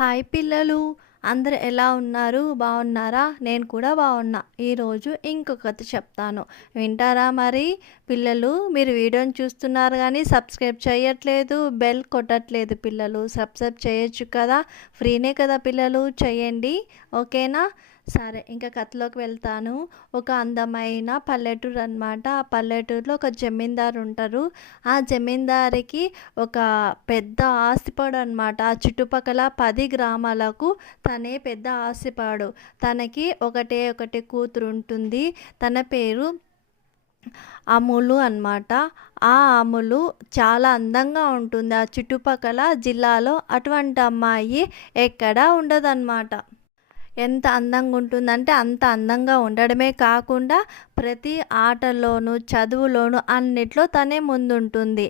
Hi పిల్లలు, అందరూ ఎలా ఉన్నారు? బాగున్నారా? నేను కూడా బాగున్నా. ఈరోజు ఇంకొక కథ చెప్తాను. వింటారా మరి? పిల్లలు, మీరు వీడియోని చూస్తున్నారు కానీ సబ్స్క్రైబ్ చేయట్లేదు, బెల్ కొట్టట్లేదు. పిల్లలు సబ్స్క్రైబ్ చేయొచ్చు కదా, ఫ్రీనే కదా పిల్లలు, చేయండి. ఓకేనా? సరే, ఇంకా కథలోకి వెళ్తాను. ఒక అందమైన పల్లెటూరు అనమాట. ఆ పల్లెటూరులో ఒక జమీందారు ఉంటారు. ఆ జమీందారికి ఒక పెద్ద ఆస్తిపడు అనమాట. ఆ చుట్టుపక్కల 10 గ్రామాలకు తనే పెద్ద ఆస్తిపడు. తనకి ఒకటే కూతురు ఉంటుంది. తన పేరు అమ్ములు అన్నమాట. ఆ అమ్ములు చాలా అందంగా ఉంటుంది. ఆ చుట్టుపక్కల జిల్లాలో అటువంటి అమ్మాయి ఎక్కడా ఉండదన్నమాట. ఎంత అందంగా ఉంటుందంటే అంత అందంగా ఉండడమే కాకుండా ప్రతి ఆటల్లోనూ, చదువులోనూ అన్నిట్లో తనే ముందుంటుంది.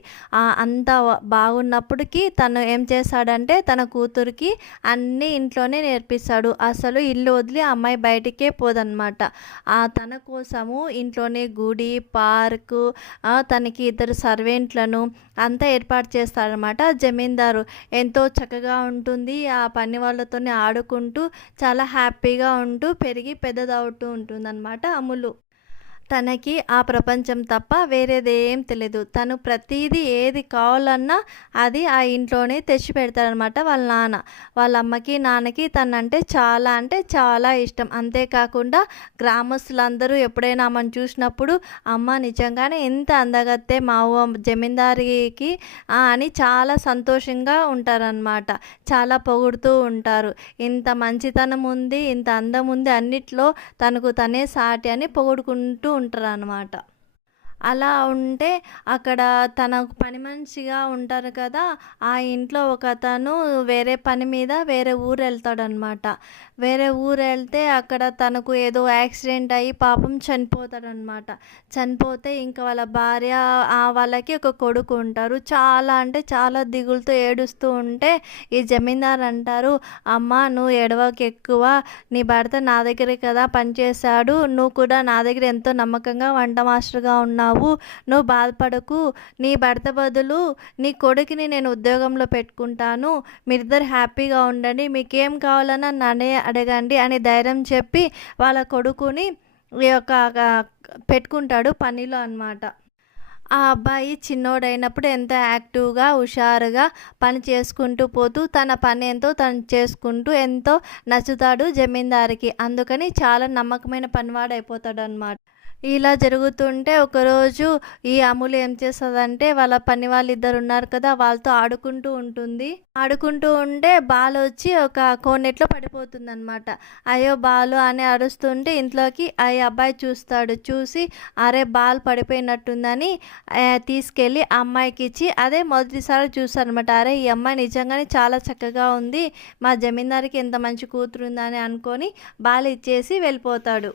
అంత బాగున్నప్పటికీ తను ఏం చేశాడంటే తన కూతురికి అన్నీ ఇంట్లోనే నేర్పిస్తాడు. అసలు ఇల్లు వదిలి ఆ అమ్మాయి బయటికే పోదనమాట. తన కోసము ఇంట్లోనే గుడి, పార్కు, తనకి ఇద్దరు సర్వెంట్లను అంతా ఏర్పాటు చేస్తాడనమాట జమీందారు. ఎంతో చక్కగా ఉంటుంది. ఆ పని వాళ్ళతోనే ఆడుకుంటూ చాలా హ్యాపీగా ఉంటూ పెరిగి పెద్దదవుతూ ఉంటుందన్నమాట అమ్ములు. తనకి ఆ ప్రపంచం తప్ప వేరేదేం తెలియదు. తను ప్రతీదీ ఏది కావాలన్నా అది ఆ ఇంట్లోనే తెచ్చి పెడతాడనమాట వాళ్ళ నాన్న. వాళ్ళ అమ్మకి, నాన్నకి అంటే చాలా ఇష్టం. అంతేకాకుండా గ్రామస్తులందరూ ఎప్పుడైనా ఆమెను చూసినప్పుడు, అమ్మ నిజంగానే ఎంత అందగత్తే మా జమీందారికి అని చాలా సంతోషంగా ఉంటారనమాట. చాలా పొగుడుతూ ఉంటారు. ఇంత మంచితనం ఉంది, ఇంత అందం ఉంది, అన్నిట్లో తనకు తనే సాటి అని పొగుడుకుంటూ ఉంటారనమాట. అలా ఉంటే అక్కడ తనకు పని మనిషిగా ఉంటారు కదా, ఆ ఇంట్లో ఒకతను వేరే పని మీద వేరే ఊరు వెళ్తాడనమాట. వేరే ఊరు వెళ్తే అక్కడ తనకు ఏదో యాక్సిడెంట్ అయ్యి పాపం చనిపోతాడనమాట. చనిపోతే ఇంకా వాళ్ళ భార్య, వాళ్ళకి ఒక కొడుకు ఉంటారు. చాలా అంటే చాలా దిగులుతో ఏడుస్తూ ఉంటే ఈ జమీందారు అంటారు, అమ్మ నువ్వు ఏడవకు ఎక్కువ, నీ భర్త నా దగ్గరే కదా పనిచేశాడు, నువ్వు కూడా నా దగ్గర ఎంతో నమ్మకంగా వంట మాస్టర్గా ఉన్నావు, నువ్వు బాధపడకు, నీ భర్త బదులు నీ కొడుకుని నేను ఉద్యోగంలో పెట్టుకుంటాను, మీరిద్దరు హ్యాపీగా ఉండండి, మీకేం కావాలన్నా నన్నే అడగండి అని ధైర్యం చెప్పి వాళ్ళ కొడుకుని ఈ యొక్క పెట్టుకుంటాడు పనిలో అన్నమాట. ఆ అబ్బాయి చిన్నోడైనప్పుడు ఎంతో యాక్టివ్గా, హుషారుగా పని చేసుకుంటూ పోతూ తన పని ఎంతో తను చేసుకుంటూ ఎంతో నచ్చుతాడు జమీందారికి. అందుకని చాలా నమ్మకమైన పనివాడు అయిపోతాడు అన్నమాట. ఇలా జరుగుతుంటే ఒకరోజు ఈ అమూల్ ఏం చేస్తుందంటే వాళ్ళ పని వాళ్ళిద్దరు ఉన్నారు కదా, వాళ్ళతో ఆడుకుంటూ ఉంటుంది. ఆడుకుంటూ ఉంటే బాల్ వచ్చి ఒక కోనెట్లో పడిపోతుంది అనమాట. అయ్యో బాలు అని అరుస్తుంటే ఇంట్లోకి ఆ అబ్బాయి చూస్తాడు. చూసి అరే బాల్ పడిపోయినట్టుందని తీసుకెళ్ళి ఆ అమ్మాయికి ఇచ్చి అదే మొదటిసారి చూస్తారనమాట. అరే ఈ అమ్మాయి నిజంగానే చాలా చక్కగా ఉంది, మా జమీందారికి ఎంత మంచి కూతురు ఉందని అనుకొని బాల్ ఇచ్చేసి వెళ్ళిపోతాడు.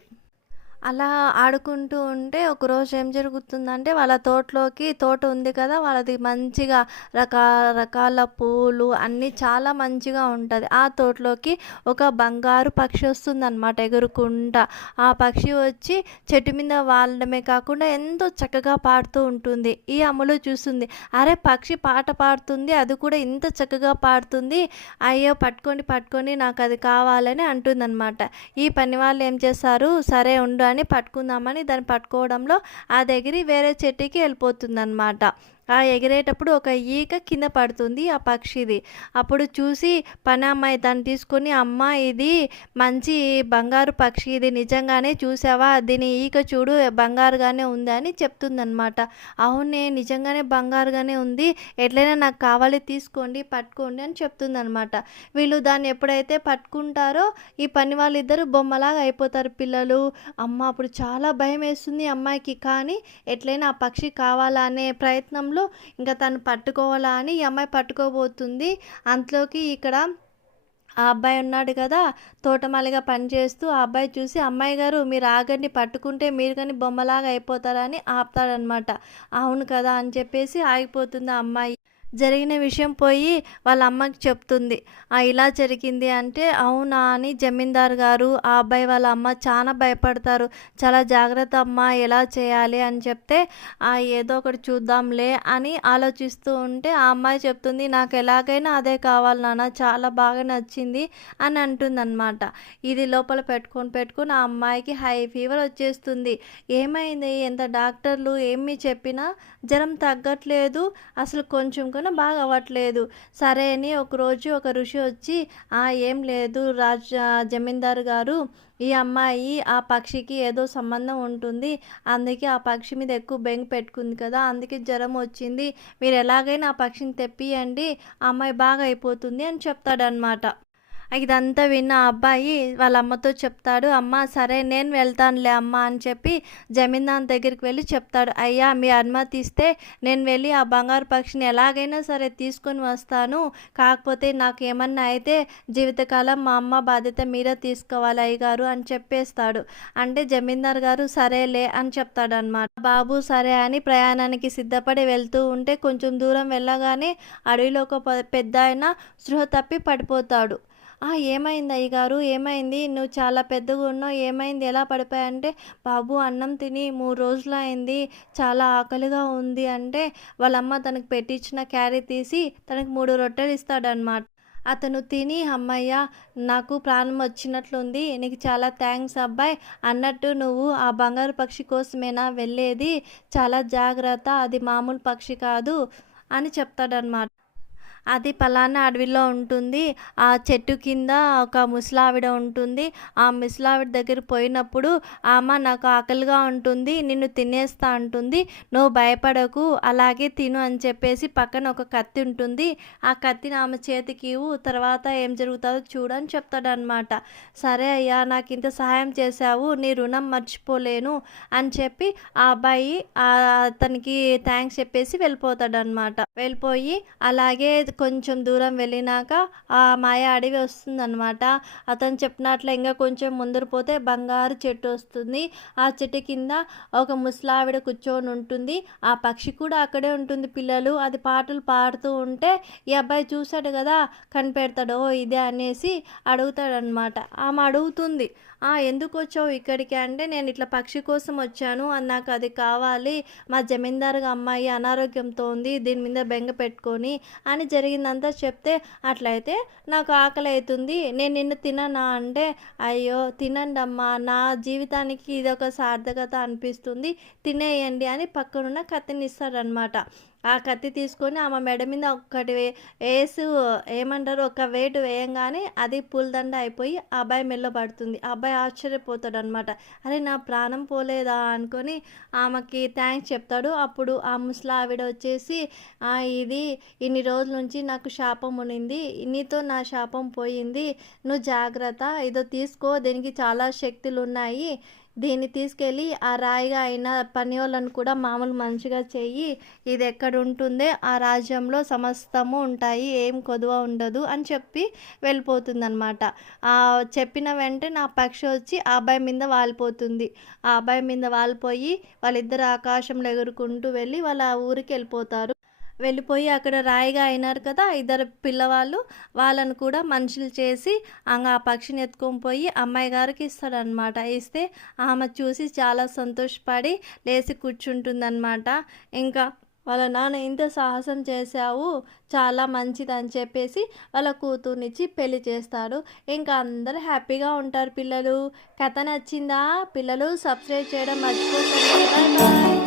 అలా ఆడుకుంటూ ఉంటే ఒకరోజు ఏం జరుగుతుందంటే వాళ్ళ తోట ఉంది కదా, వాళ్ళది మంచిగా రకరకాల పూలు అన్నీ చాలా మంచిగా ఉంటుంది. ఆ తోటలోకి ఒక బంగారు పక్షి వస్తుందన్నమాట ఎగురుకుంటా. ఆ పక్షి వచ్చి చెట్టు మీద వాలడమే కాకుండా ఎంతో చక్కగా పాడుతూ ఉంటుంది. ఈ అమ్ములు చూస్తుంది, అరే పక్షి పాట పాడుతుంది, అది కూడా ఇంత చక్కగా పాడుతుంది, అయ్యో పట్టుకోండి నాకు అది కావాలని అంటుందన్నమాట. ఈ పని వాళ్ళు ఏం చేస్తారు, సరే ఉండు అని పట్టుకుందామని దాన్ని పట్టుకోవడంలో అది ఎగిరి వేరే చెట్టుకి వెళ్ళిపోతుందన్నమాట. ఆ ఎగిరేటప్పుడు ఒక ఈక కింద పడుతుంది ఆ పక్షిది. అప్పుడు చూసి పని అమ్మాయి దాన్ని తీసుకొని, అమ్మ ఇది మంచి బంగారు పక్షి, ఇది నిజంగానే చూసావా, దీని ఈక చూడు బంగారుగానే ఉంది అని చెప్తుందనమాట. అవునే నిజంగానే బంగారుగానే ఉంది, ఎట్లయినా నాకు కావాలి తీసుకోండి పట్టుకోండి అని చెప్తుందనమాట. వీళ్ళు దాన్ని ఎప్పుడైతే పట్టుకుంటారో ఈ పని వాళ్ళిద్దరు బొమ్మలాగా అయిపోతారు పిల్లలు. అమ్మ అప్పుడు చాలా భయం వేస్తుంది అమ్మాయికి. కానీ ఎట్లయినా ఆ పక్షి కావాలా అనే ప్రయత్నంలో ఇంకా తను పట్టుకోవాలా అని ఈ అమ్మాయి పట్టుకోబోతుంది. అంతలోకి ఇక్కడ ఆ అబ్బాయి ఉన్నాడు కదా, తోటమాలిగా పనిచేస్తూ, ఆ అబ్బాయి చూసి అమ్మాయి గారు మీరు ఆగండి, పట్టుకుంటే మీరు కానీ బొమ్మలాగా అయిపోతారని ఆపుతాడనమాట. అవును కదా అని చెప్పేసి ఆగిపోతుంది ఆ అమ్మాయి. జరిగిన విషయం పోయి వాళ్ళ అమ్మకి చెప్తుంది. ఇలా జరిగింది అంటే, అవునా అని జమీందారు గారు, ఆ అబ్బాయి వాళ్ళ అమ్మ చాలా భయపడతారు. చాలా జాగ్రత్త అమ్మా, ఎలా చేయాలి అని చెప్తే, ఏదో ఒకటి చూద్దాంలే అని ఆలోచిస్తూ ఉంటే, ఆ అమ్మాయి చెప్తుంది, నాకు ఎలాగైనా అదే కావాలి నాన్న, చాలా బాగా నచ్చింది అని అంటుందనమాట. ఇది లోపల పెట్టుకొని ఆ అమ్మాయికి హై ఫీవర్ వచ్చేస్తుంది. ఏమైంది, ఎంత డాక్టర్లు ఏమి చెప్పినా జ్వరం తగ్గట్లేదు, అసలు కొంచెం కూడా బాగా అవ్వట్లేదు. సరే అని ఒకరోజు ఒక ఋషి వచ్చి, ఏం లేదు జమీందారు గారు, ఈ అమ్మాయి ఆ పక్షికి ఏదో సంబంధం ఉంటుంది, అందుకే ఆ పక్షి మీద ఎక్కువ బెంగ పెట్టుకుంది కదా, అందుకే జ్వరం వచ్చింది, మీరు ఎలాగైనా ఆ పక్షిని తెప్పియండి, ఆ అమ్మాయి బాగా అయిపోతుంది అని చెప్తాడనమాట. ఇదంతా విన్న ఆ అబ్బాయి వాళ్ళ అమ్మతో చెప్తాడు. అమ్మ సరే నేను వెళ్తానులే అమ్మ అని చెప్పి జమీందారు దగ్గరికి వెళ్ళి చెప్తాడు. అయ్యా మీ అనుమతి ఇస్తే నేను వెళ్ళి ఆ బంగారు పక్షిని ఎలాగైనా సరే తీసుకొని వస్తాను. కాకపోతే నాకు ఏమన్నా అయితే జీవితకాలం మా అమ్మ బాధ్యత మీరే తీసుకోవాలి అయ్యగారు అని చెప్పేస్తాడు. అంటే జమీందారు గారు సరేలే అని చెప్తాడనమాట. బాబు సరే అని ప్రయాణానికి సిద్ధపడి వెళ్తూ ఉంటే కొంచెం దూరం వెళ్ళగానే అడవిలో ఒక పెద్దాయన స్పృహ తప్పి పడిపోతాడు. ఏమైంది అయ్యగారు, ఏమైంది, నువ్వు చాలా పెద్దగా ఉన్నావు, ఏమైంది, ఎలా పడిపోయాయంటే, బాబు అన్నం తిని 3 రోజులు అయింది, చాలా ఆకలిగా ఉంది అంటే వాళ్ళమ్మ తనకు పెట్టించిన క్యారీ తీసి తనకు 3 రొట్టెలు ఇస్తాడనమాట. అతను తిని హమ్మయ్య నాకు ప్రాణం వచ్చినట్లుంది, నీకు చాలా థ్యాంక్స్ అబ్బాయి, అన్నట్టు నువ్వు ఆ బంగారు పక్షి కోసమేనా వెళ్ళేది, చాలా జాగ్రత్త, అది మామూలు పక్షి కాదు అని చెప్తాడనమాట. అది పలానా అడవిలో ఉంటుంది, ఆ చెట్టు కింద ఒక ముసలావిడ ఉంటుంది, ఆ ముసలావిడ దగ్గర పోయినప్పుడు ఆమె నాకు ఆకలిగా ఉంటుంది, నిన్ను తినేస్తా అంటుంది, నువ్వు భయపడకు అలాగే తిను అని చెప్పేసి పక్కన ఒక కత్తి ఉంటుంది, ఆ కత్తిని ఆమె చేతికి ఇవ్వు, తర్వాత ఏం జరుగుతుందో చూడని చెప్తాడనమాట. సరే అయ్యా నాకు ఇంత సహాయం చేశావు, నీ రుణం మర్చిపోలేను అని చెప్పి ఆ అబ్బాయి అతనికి థ్యాంక్స్ చెప్పేసి వెళ్ళిపోతాడనమాట. వెళ్ళిపోయి అలాగే కొంచెం దూరం వెళ్ళినాక ఆ మాయా అడవి వస్తుందనమాట. అతను చెప్పినట్లు ఇంకా కొంచెం ముందర పోతే బంగారు చెట్టు వస్తుంది. ఆ చెట్టు కింద ఒక ముసలావిడ కూర్చొని ఉంటుంది. ఆ పక్షి కూడా అక్కడే ఉంటుంది పిల్లలు. అది పాటలు పాడుతూ ఉంటే ఈ అబ్బాయి చూశాడు కదా, కనిపెడతాడు, ఇదే అనేసి అడుగుతాడనమాట. ఆమె అడుగుతుంది, ఎందుకు వచ్చావు ఇక్కడికి అంటే, నేను ఇట్లా పక్షి కోసం వచ్చాను, అది నాకు అది కావాలి, మా జమీందారు అమ్మాయి అనారోగ్యంతో ఉంది, దీని మీద బెంగ పెట్టుకొని అని జరిగిందంతా చెప్తే, అట్లయితే నాకు ఆకలి అవుతుంది, నేను నిన్ను తిననా అంటే, అయ్యో తినండి అమ్మా, నా జీవితానికి ఇదొక సార్థకత అనిపిస్తుంది, తినేయండి అని పక్కనున్న కత్తిని ఇస్తాడనమాట. ఆ కత్తి తీసుకొని ఆమె మెడ మీద ఒక్కటి ఏమంటారు, ఒక వేటు వేయంగానే అది పూలదండ అయిపోయి ఆ అబ్బాయి మెల్ల పడుతుంది. ఆ అబ్బాయి ఆశ్చర్యపోతాడు అనమాట. అరే నా ప్రాణం పోలేదా అనుకొని ఆమెకి థ్యాంక్స్ చెప్తాడు. అప్పుడు ఆ ముసలావిడ వచ్చేసి, ఇది ఇన్ని రోజుల నుంచి నాకు శాపం ఉనింది, నీతో నా శాపం పోయింది, నువ్వు జాగ్రత్త, ఇదో తీసుకో, దీనికి చాలా శక్తులు ఉన్నాయి, దీన్ని తీసుకెళ్ళి ఆ రాయిగా అయిన పని వాళ్ళను కూడా మామూలు మనిషిగా చెయ్యి, ఇది ఎక్కడ ఉంటుందే ఆ రాజ్యంలో సమస్తము ఉంటాయి, ఏం కొదువ ఉండదు అని చెప్పి వెళ్ళిపోతుందనమాట. చెప్పిన వెంటనే ఆ పక్షి వచ్చి ఆ అబ్బాయి మీద వాలిపోతుంది. ఆ అబ్బాయి మీద వాలిపోయి వాళ్ళిద్దరు ఆకాశంలో ఎగురుకుంటూ వెళ్ళి వాళ్ళ ఊరికి వెళ్ళిపోతారు. వెళ్ళిపోయి అక్కడ రాయిగా అయినారు కదా ఇద్దరు పిల్లవాళ్ళు, వాళ్ళను కూడా మనుషులు చేసి ఆ పక్షిని ఎత్తుకొని పోయి అమ్మాయి గారికి ఇస్తాడనమాట. ఇస్తే ఆమె చూసి చాలా సంతోషపడి లేచి కూర్చుంటుందన్నమాట. ఇంకా వాళ్ళ నాన్న ఇంత సాహసం చేశావు, చాలా మంచిదని చెప్పేసి వాళ్ళ కూతుర్నిచ్చి పెళ్లి చేస్తాడు. ఇంకా అందరూ హ్యాపీగా ఉంటారు పిల్లలు. కథ నచ్చిందా పిల్లలు? సబ్స్క్రైబ్ చేయడం మర్చిపోకండి. Bye bye.